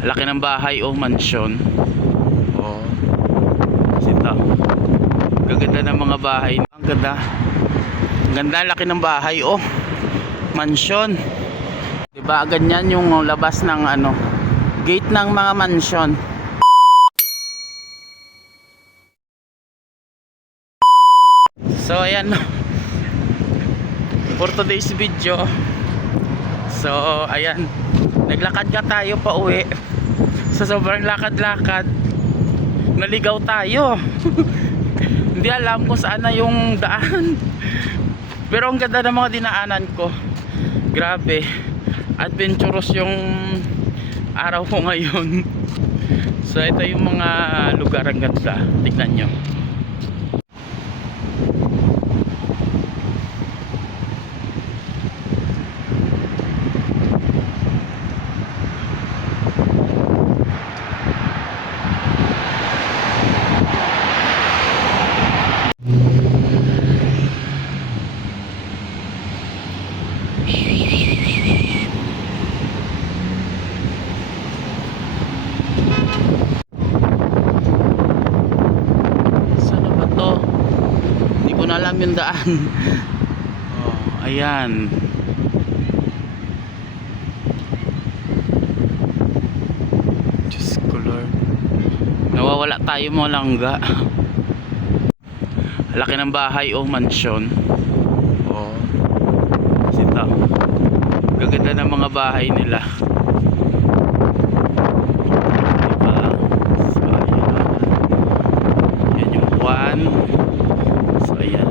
Laki ng bahay o mansyon. Oh. Sita. Gaganda ng mga bahay. Ang ganda. Ang ganda laki ng bahay oh. Mansyon. 'Di ba ganyan yung labas ng ano gate ng mga mansyon. So ayan for today's video so ayan naglakad ka tayo pa uwi. Sa sobrang lakad-lakad naligaw tayo. Hindi alam kung saan na yung daan. Pero ang ganda ng mga dinaanan ko. Grabe. Adventurous yung araw ko ngayon. So ito yung mga lugar ang ganda. Tignan nyo Saan na ba to? Hindi ko na alam yung daan. oh, ayan. Diyos ko Lord. Nawawala tayo mga langga. Laki ng bahay o mansyon. Oh. Sita. Gaganda ng mga bahay nila. Diba? So, ayan. Yan yung buwan. So ayan.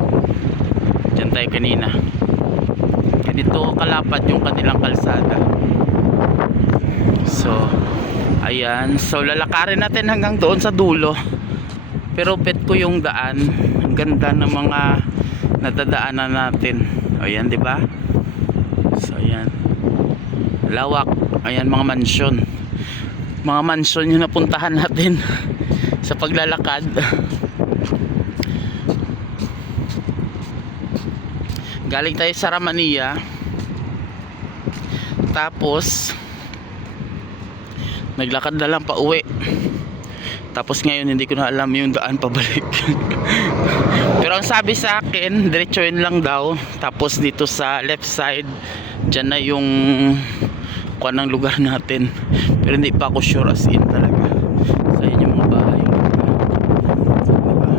Diyan tayo kanina. Ganito kalapad yung kanilang kalsada. So ayan. So lalakarin natin hanggang doon sa dulo. Pero bet ko yung daan. Ang ganda ng mga nadadaanan natin. Ayan, di ba? So ayan. Lawak. Ayan mga mansyon. Mga mansyon yung napuntahan natin sa paglalakad. Galing tayo sa Ramania. Tapos naglakad na lang pa uwi. Tapos ngayon hindi ko na alam yung daan pabalik. Pero ang sabi sa akin, diretsuin lang daw. Tapos dito sa left side, dyan na yung kuha ng lugar natin. Pero hindi pa ako sure as in talaga. So yan yung mga bahay. Diba?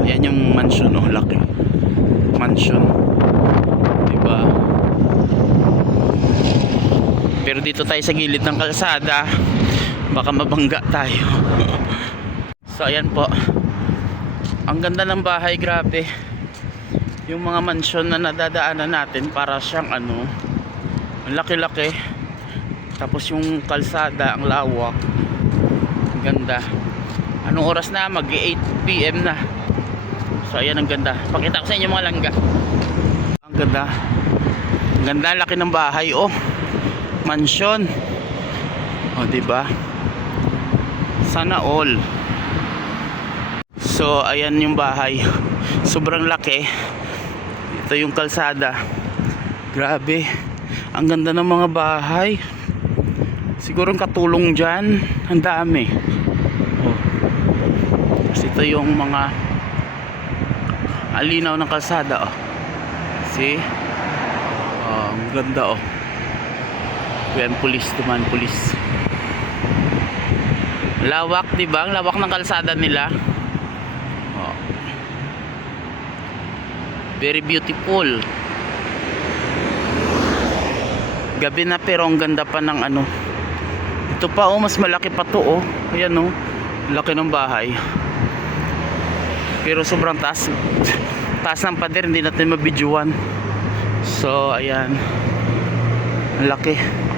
Yan yung mansion, oh, laki. Mansion. Diba? Pero dito tayo sa gilid ng kalsada, baka mabangga tayo. so ayan po. Ang ganda ng bahay, grabe. Yung mga mansyon na nadadaanan natin para siyang ano, ang laki-laki. Tapos yung kalsada, ang lawak. Ang ganda. Anong oras na? Mag 8 PM na. So ayan ang ganda. Pakita ko sa inyo mga langga. Ang ganda. Ang ganda, laki ng bahay oh. Mansyon. Oh, 'di ba? Sana all. So, ayan yung bahay. Sobrang laki. Ito yung kalsada. Grabe. Ang ganda ng mga bahay. Siguro katulong dyan. Ang dami. Oh. Tapos ito yung mga alinaw ng kalsada. Oh. See? Oh, ang ganda oh. Yan pulis, tuman pulis. Lawak, 'di ba? Lawak ng kalsada nila. Oh. Very beautiful. Gabi na pero ang ganda pa ng ano. Ito pa oh, mas malaki pa to oh. Ayan oh. Laki ng bahay. Pero sobrang taas. taas ng pader, hindi natin mabidyoan. So, ayan. Ang laki.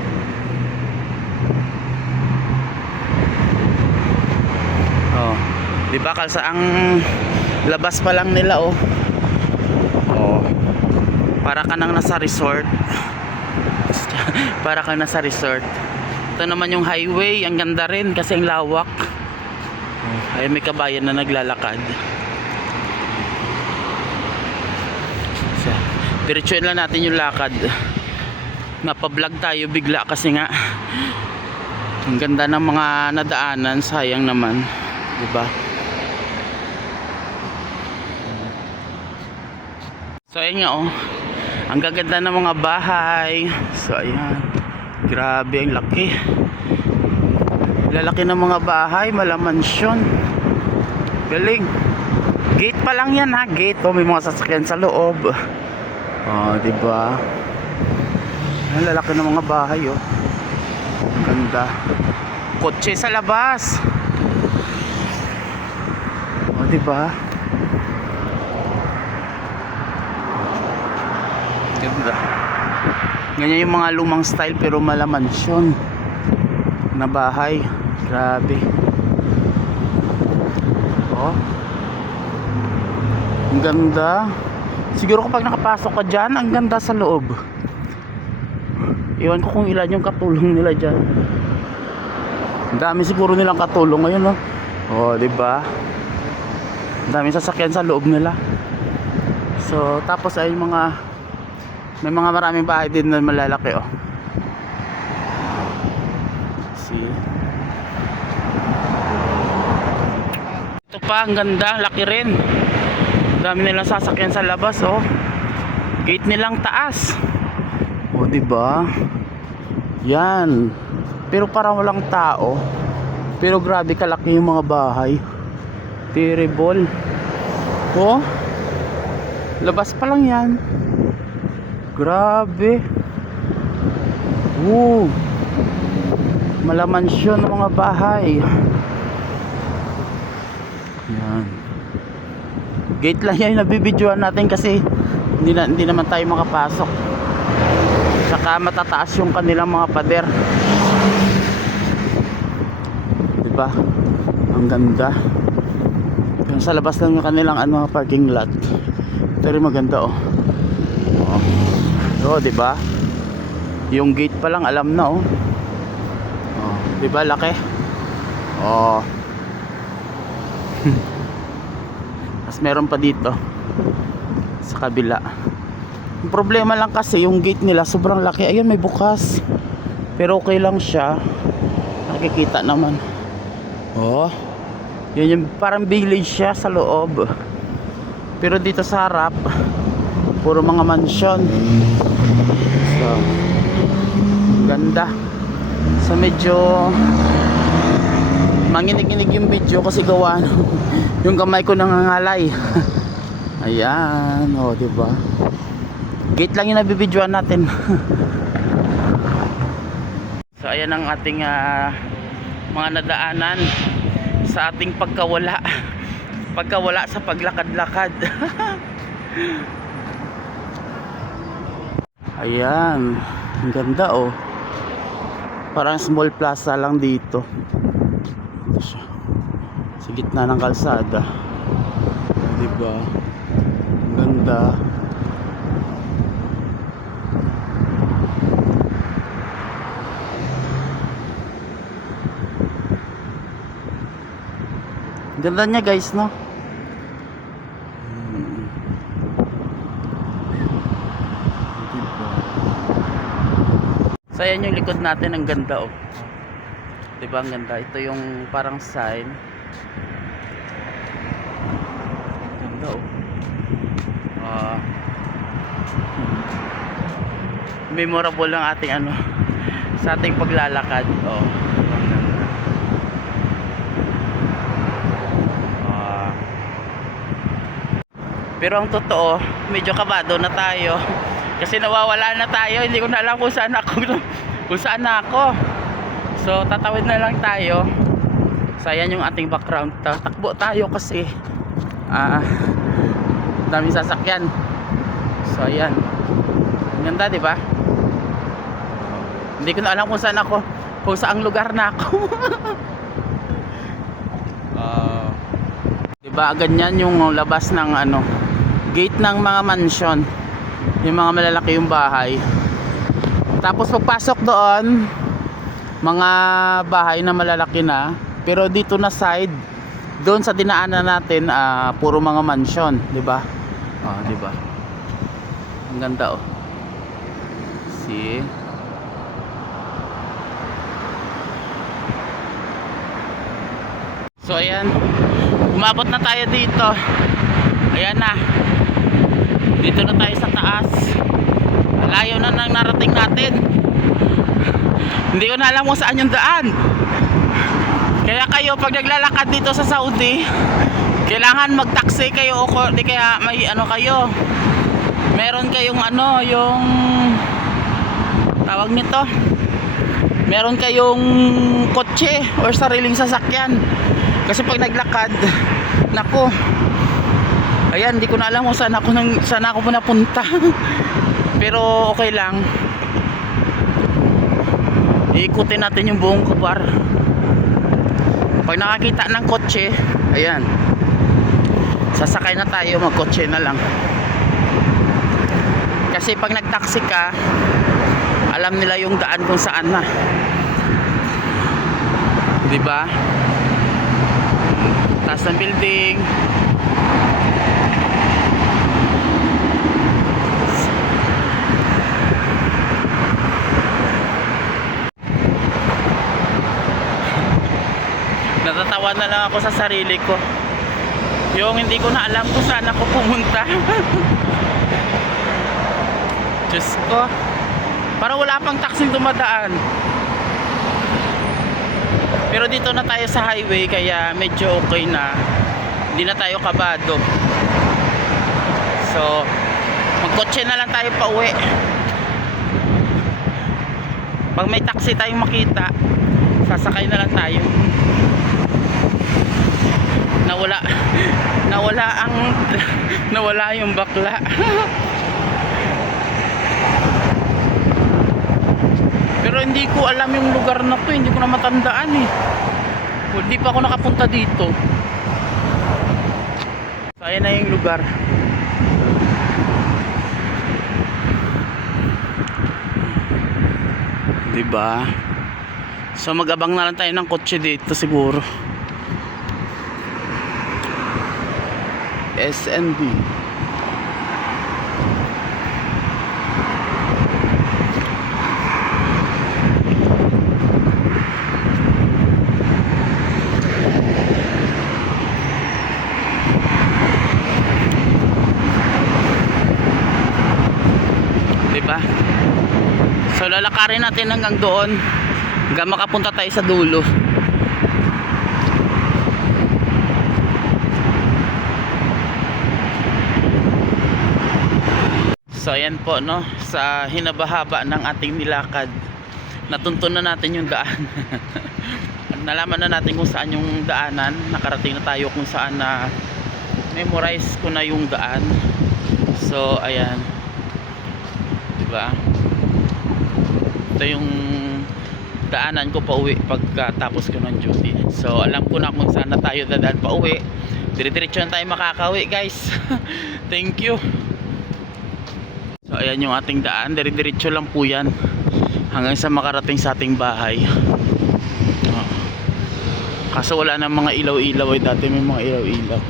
'Di ba kalsa ang labas pa lang nila oh. Oh. Para ka nang nasa resort. Para ka nasa resort. Ito naman yung highway, ang ganda rin kasi ang lawak. Ay may kabayan na naglalakad. So, diretsuin lang natin yung lakad. Napa-vlog tayo bigla kasi nga Ang ganda ng mga nadaanan, sayang naman, 'di ba? So ayun nga oh. Ang gaganda ng mga bahay. So ayan. Grabe ang laki. Lalaki ng mga bahay, mala mansyon. Galing. Gate pa lang yan ha, gate. Oh, may mga sasakyan sa loob. Oh, 'di ba? Ang lalaki ng mga bahay oh. Ganda. Kotse sa labas. Oh, 'di ba? Ganda. Ganyan yung mga lumang style pero mala mansyon na bahay. Grabe. Oh. Ang ganda. Siguro kapag nakapasok ka dyan, ang ganda sa loob. Iwan ko kung ilan yung katulong nila dyan. Ang dami siguro nilang katulong ngayon, no? Oh, di ba? Ang dami sasakyan sa loob nila. So, tapos ay mga may mga maraming bahay din na malalaki, oh. See? Ito pa, ang ganda, laki rin. Dami nilang sasakyan sa labas, oh. Gate nilang taas. Oh, di ba? Yan. Pero parang walang tao. Pero grabe kalaki yung mga bahay. Terrible. Oh. Labas pa lang yan. Grabe. Woo. Malamansyon ng mga bahay. Yan. Gate lang yan yung nabibidyoan natin kasi hindi, na, hindi naman tayo makapasok. Saka matataas yung kanilang mga pader. 'Di ba? Ang ganda. Yung sa labas lang yung kanilang ano parking lot. Rin maganda oh. Oh, 'di ba? Yung gate pa lang alam na oh. Oh, 'di ba laki? Oh. Mas meron pa dito sa kabila. Ang problema lang kasi yung gate nila sobrang laki. Ayun may bukas. Pero okay lang siya. Nakikita naman. Oh. Yan yung parang village siya sa loob. Pero dito sa harap puro mga mansion. So ganda. So medyo manginig-inig yung video kasi gawa ng- yung kamay ko nangangalay. Ayan, oh, 'di ba? Gate lang yung nabibidyoan natin. so ayan ang ating ah, mga nadaanan sa ating pagkawala. Pagkawala sa paglakad-lakad. Ayan, ang ganda oh. Parang small plaza lang dito. Sa gitna ng kalsada. 'Di ba? Ang ganda. Ganda niya guys, no? So ayan yung likod natin, ang ganda oh. Diba ang ganda? Ito yung parang sign. Ganda oh. Ah. memorable lang ating ano sa ating paglalakad. Oh. Ang. Ah. Pero ang totoo, medyo kabado na tayo. Kasi nawawala na tayo, hindi ko na alam kung saan ako kung saan ako. So tatawid na lang tayo. So ayan yung ating background. Ta- Takbo tayo kasi ah daming sasakyan. So ayan. Ang ganda, di ba? Hindi ko na alam kung saan ako, kung saang lugar na ako. Ah, 'Di ba ganyan yung labas ng ano, gate ng mga mansion. Yung mga malalaki yung bahay. Tapos pagpasok doon, mga bahay na malalaki na, pero dito na side, doon sa dinaanan natin, ah, puro mga mansion, 'di ba? Oh, 'di ba? Ang ganda oh. See? So ayan, umabot na tayo dito. Ayan na. Dito na tayo sa taas. Layo na nang narating natin. Hindi ko na alam kung saan yung daan. Kaya kayo pag naglalakad dito sa Saudi, kailangan mag-taxi kayo o di kaya may ano kayo. Meron kayong ano, yung tawag nito. Meron kayong kotse or sariling sasakyan. Kasi pag naglakad, nako. Ayan, di ko na alam kung saan ako nang saan ako napunta. Pero okay lang. Iikutin natin yung buong kubar. Pag nakakita ng kotse, ayan. Sasakay na tayo, magkotse na lang. Kasi pag nagtaxi ka, alam nila yung daan kung saan na. 'Di ba? Taas ng building. Natatawa na lang ako sa sarili ko. Yung hindi ko na alam kung saan ako pumunta. Diyos ko. Para wala pang taxing dumadaan. Pero dito na tayo sa highway kaya medyo okay na. Hindi na tayo kabado. So, magkotse na lang tayo pa uwi. Pag may taxi tayong makita, sasakay na lang tayo. Nawala nawala ang nawala yung bakla. Pero hindi ko alam yung lugar na to, hindi ko na matandaan eh. Hindi pa ako nakapunta dito. So, na yung lugar. Diba? So mag-abang na lang tayo ng kotse dito siguro. SNB. Diba? So lalakarin natin hanggang doon hanggang makapunta tayo sa dulo. So ayan po no sa hinabahaba ng ating nilakad. Natuntun na natin yung daan. Nalaman na natin kung saan yung daanan. Nakarating na tayo kung saan na memorize ko na yung daan. So ayan. 'Di ba? Ito yung daanan ko pa uwi pagkatapos ko ng duty. So alam ko na kung saan na tayo dadaan pa uwi. Dire-diretso na tayo makakauwi guys. Thank you. So ayan yung ating daan, dire-diretso lang po yan hanggang sa makarating sa ating bahay. Oh. Kaso wala na mga ilaw-ilaw eh, dati may mga ilaw-ilaw.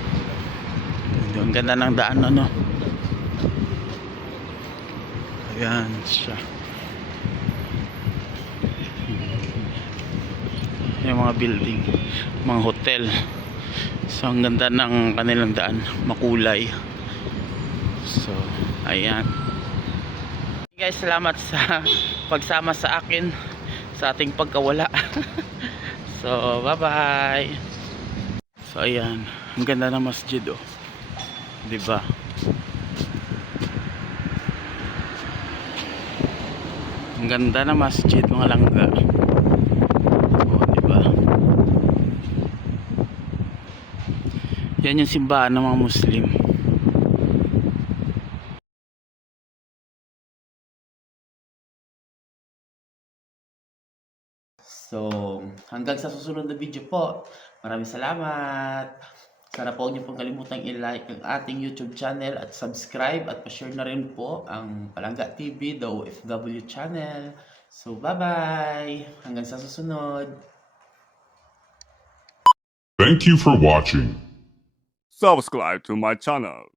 Ang ganda ng daan ano. Ayan siya. Yung mga building, mga hotel. So ang ganda ng kanilang daan, makulay. So, ayan guys salamat sa pagsama sa akin sa ating pagkawala. So bye bye so ayan. Ang ganda ng masjid oh. Di ba? Ang ganda ng masjid mga langga. Oh di ba? Yan yung simbahan ng mga muslim So, hanggang sa susunod na video po. Maraming salamat. Sana po niyo pong kalimutang i-like ang ating YouTube channel at subscribe at pa-share na rin po ang Palangga TV, the OFW channel. So, bye-bye. Hanggang sa susunod. Thank you for watching. subscribe to my channel.